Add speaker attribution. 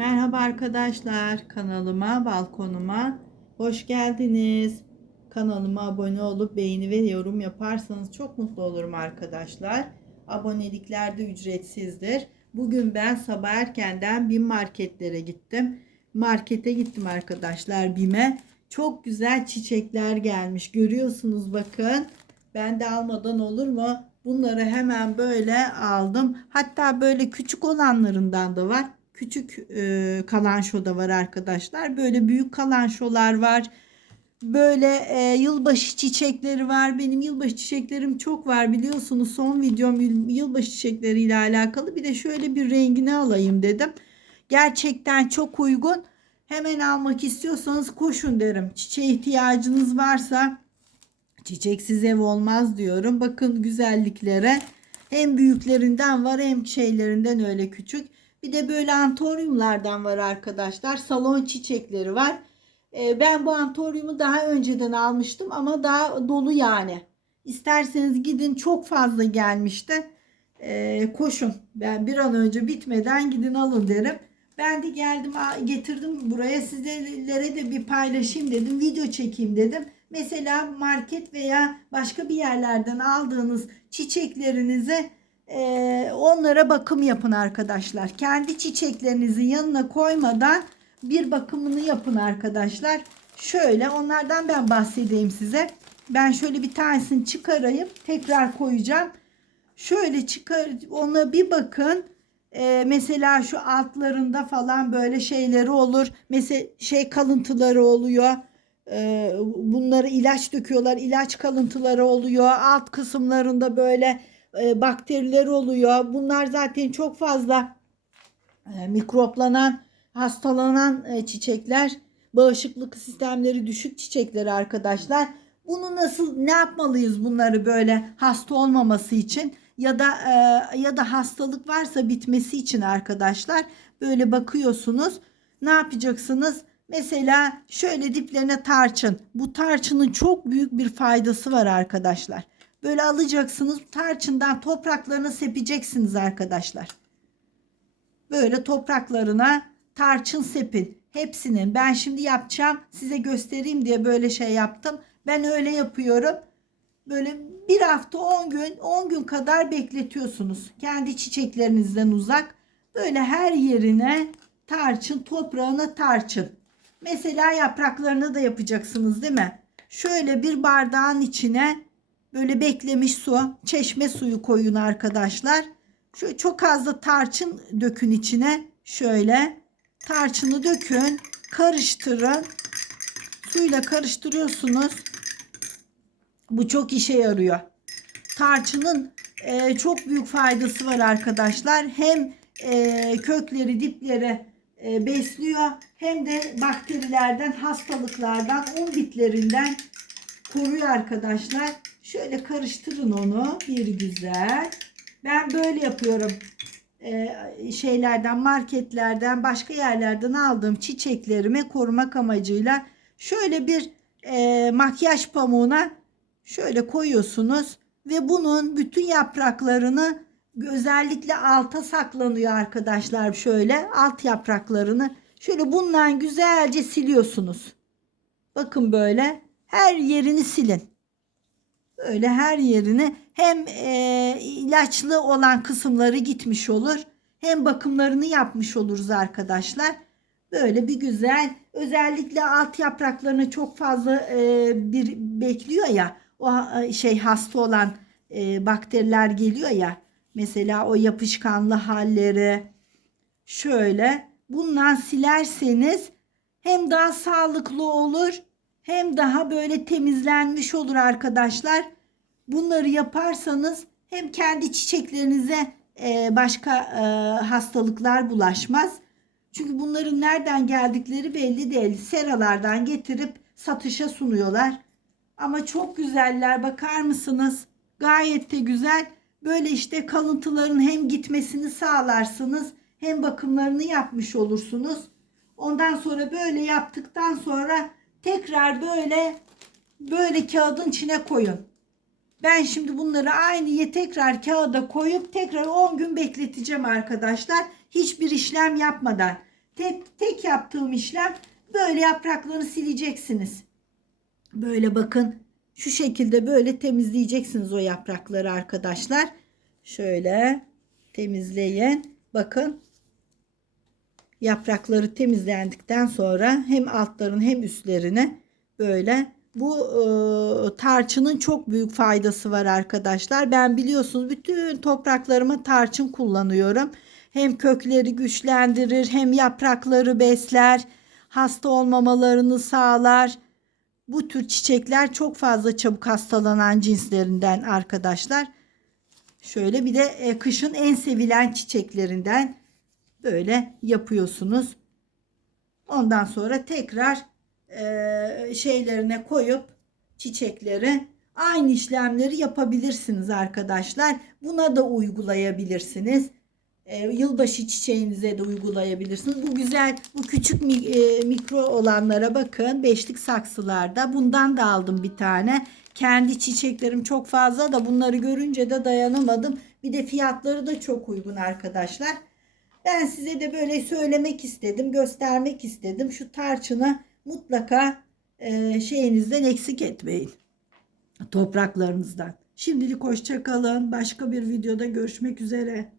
Speaker 1: Merhaba arkadaşlar. Kanalıma, balkonuma hoş geldiniz. Kanalıma abone olup beğeni ve yorum yaparsanız çok mutlu olurum arkadaşlar. Abonelikler de ücretsizdir. Bugün ben sabah erkenden BİM marketlere gittim. Markete gittim arkadaşlar BİM'e. Çok güzel çiçekler gelmiş. Görüyorsunuz bakın. Ben de almadan olur mu? Bunları hemen böyle aldım. Hatta böyle küçük olanlarından da var. Küçük e, kalanşo da var arkadaşlar. Böyle büyük kalanşolar var. Böyle e, yılbaşı çiçekleri var. Benim yılbaşı çiçeklerim çok var biliyorsunuz. Son videom yıl- yılbaşı çiçekleriyle alakalı. Bir de şöyle bir rengini alayım dedim. Gerçekten çok uygun. Hemen almak istiyorsanız koşun derim. Çiçeğe ihtiyacınız varsa Çiçeksiz ev olmaz diyorum. Bakın güzelliklere. Hem büyüklerinden var hem şeylerinden öyle küçük. Bir de böyle antoryumlardan var arkadaşlar. Salon çiçekleri var. Ee, ben bu antoryumu daha önceden almıştım ama daha dolu yani. İsterseniz gidin çok fazla gelmişti. Ee, koşun. Ben bir an önce bitmeden gidin alın derim. Ben de geldim getirdim buraya sizlere de bir paylaşayım dedim. Video çekeyim dedim. Mesela market veya başka bir yerlerden aldığınız çiçeklerinize e, onlara bakım yapın arkadaşlar. Kendi çiçeklerinizin yanına koymadan bir bakımını yapın arkadaşlar. Şöyle onlardan ben bahsedeyim size. Ben şöyle bir tanesini çıkarayım tekrar koyacağım. Şöyle çıkar ona bir bakın. Ee, mesela şu altlarında falan böyle şeyleri olur. Mesela şey kalıntıları oluyor. Ee, bunları ilaç döküyorlar. ilaç kalıntıları oluyor. Alt kısımlarında böyle e, bakteriler oluyor. Bunlar zaten çok fazla e, mikroplanan, hastalanan e, çiçekler. Bağışıklık sistemleri düşük çiçekleri arkadaşlar. Bunu nasıl ne yapmalıyız bunları böyle hasta olmaması için ya da ya da hastalık varsa bitmesi için arkadaşlar böyle bakıyorsunuz. Ne yapacaksınız? Mesela şöyle diplerine tarçın. Bu tarçının çok büyük bir faydası var arkadaşlar. Böyle alacaksınız tarçından topraklarını sepeceksiniz arkadaşlar. Böyle topraklarına tarçın sepin. Hepsinin ben şimdi yapacağım size göstereyim diye böyle şey yaptım. Ben öyle yapıyorum. Böyle bir hafta 10 gün 10 gün kadar bekletiyorsunuz. Kendi çiçeklerinizden uzak. Böyle her yerine tarçın toprağına tarçın. Mesela yapraklarını da yapacaksınız değil mi? Şöyle bir bardağın içine böyle beklemiş su, çeşme suyu koyun arkadaşlar. Şöyle çok az da tarçın dökün içine. Şöyle tarçını dökün, karıştırın. Suyla karıştırıyorsunuz. Bu çok işe yarıyor. Tarçının e, çok büyük faydası var arkadaşlar. Hem e, kökleri, dipleri e, besliyor hem de bakterilerden, hastalıklardan, un bitlerinden koruyor arkadaşlar. Şöyle karıştırın onu bir güzel. Ben böyle yapıyorum. Ee, şeylerden, marketlerden, başka yerlerden aldığım çiçeklerimi korumak amacıyla şöyle bir e, makyaj pamuğuna şöyle koyuyorsunuz ve bunun bütün yapraklarını özellikle alta saklanıyor arkadaşlar şöyle alt yapraklarını şöyle bundan güzelce siliyorsunuz. Bakın böyle her yerini silin. Böyle her yerini hem e, ilaçlı olan kısımları gitmiş olur hem bakımlarını yapmış oluruz arkadaşlar. Böyle bir güzel özellikle alt yapraklarını çok fazla e, bir bekliyor ya o e, şey hasta olan e, bakteriler geliyor ya mesela o yapışkanlı halleri şöyle bundan silerseniz hem daha sağlıklı olur hem daha böyle temizlenmiş olur arkadaşlar. Bunları yaparsanız hem kendi çiçeklerinize e, başka e, hastalıklar bulaşmaz. Çünkü bunların nereden geldikleri belli değil. Seralardan getirip satışa sunuyorlar. Ama çok güzeller bakar mısınız? Gayet de güzel. Böyle işte kalıntıların hem gitmesini sağlarsınız hem bakımlarını yapmış olursunuz. Ondan sonra böyle yaptıktan sonra tekrar böyle böyle kağıdın içine koyun. Ben şimdi bunları aynı tekrar kağıda koyup tekrar 10 gün bekleteceğim arkadaşlar. Hiçbir işlem yapmadan. Tek, tek yaptığım işlem böyle yapraklarını sileceksiniz. Böyle bakın şu şekilde böyle temizleyeceksiniz o yaprakları arkadaşlar. Şöyle temizleyin. Bakın yaprakları temizlendikten sonra hem altların hem üstlerini böyle bu e, tarçının çok büyük faydası var arkadaşlar. Ben biliyorsunuz bütün topraklarıma tarçın kullanıyorum. Hem kökleri güçlendirir hem yaprakları besler. Hasta olmamalarını sağlar. Bu tür çiçekler çok fazla çabuk hastalanan cinslerinden arkadaşlar. Şöyle bir de e, kışın en sevilen çiçeklerinden böyle yapıyorsunuz. Ondan sonra tekrar şeylerine koyup çiçekleri aynı işlemleri yapabilirsiniz arkadaşlar. Buna da uygulayabilirsiniz. Yılbaşı çiçeğinize de uygulayabilirsiniz. Bu güzel, bu küçük mi- mikro olanlara bakın. Beşlik saksılarda. Bundan da aldım bir tane. Kendi çiçeklerim çok fazla da bunları görünce de dayanamadım. Bir de fiyatları da çok uygun arkadaşlar. Ben size de böyle söylemek istedim, göstermek istedim. Şu tarçını mutlaka e, şeyinizden eksik etmeyin. Topraklarınızdan. Şimdilik hoşça kalın. Başka bir videoda görüşmek üzere.